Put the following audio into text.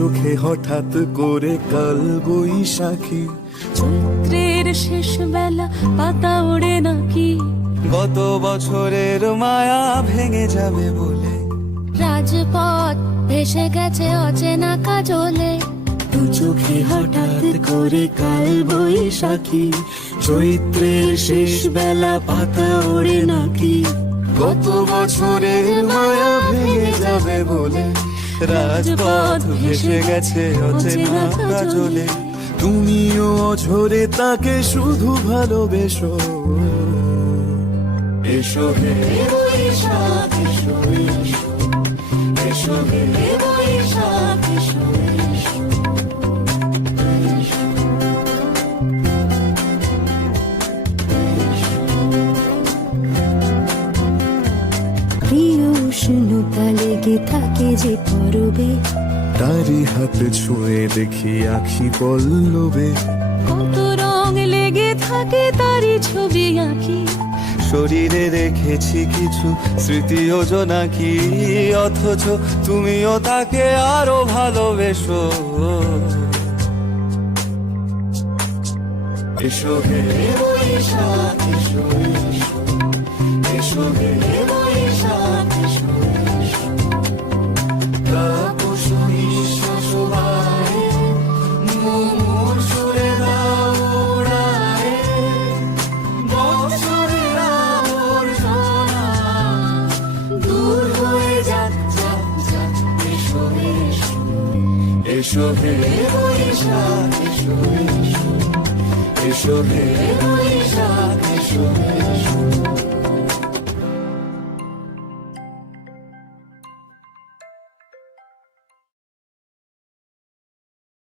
চোখে হঠাৎ করে কাল বৈশাখী, চৈত্রের শেষ বেলা পাতা ওড়ে নাকি, গত বছরের মায়া ভেঙে যাবে বলে, রাজপথ ভেসে গেছে অচেনা কাজলে, দু চোখে হঠাৎ করে কাল বৈশাখী, চৈত্রের শেষ বেলা পাতা ওড়ে নাকি, গত বছরের মায়া ভেঙে যাবে বলে, রাজপথ ভেসে গেছে অচেনা কাজলে, তুমিও অঝরে তাকে শুধু ভালোবেসো। এসো হে বৈশাখ এসো, এসো এসো হে বৈশাখ এসো, এসো। প্রিয় উষ্ণতা লেগে থাকে যে পরবে, তারি হাত ছুঁয়ে দেখি আখি পল্লবে, কত রং লেগে থাকে তারই ছবি আঁকি, শরীরে রেখেছি কিছু স্মৃতি ও জোনাকি, অথচ তুমিও তাকে আরো ভালোবেসো। এসো হে বৈশাখ এসো, এসো এসো হে বৈশাখ এসো, এসো। তাপস নিঃশ্বাস বায়ে, মুমুর সুরে দাও উড়ায়ে, বৎসরের আবর্জনা দূর হয়ে যাক, যাক, যাক। এসো এসো এসো হে বৈশাখ এসো, এসো এসো হে বৈশাখ এসো, এসো।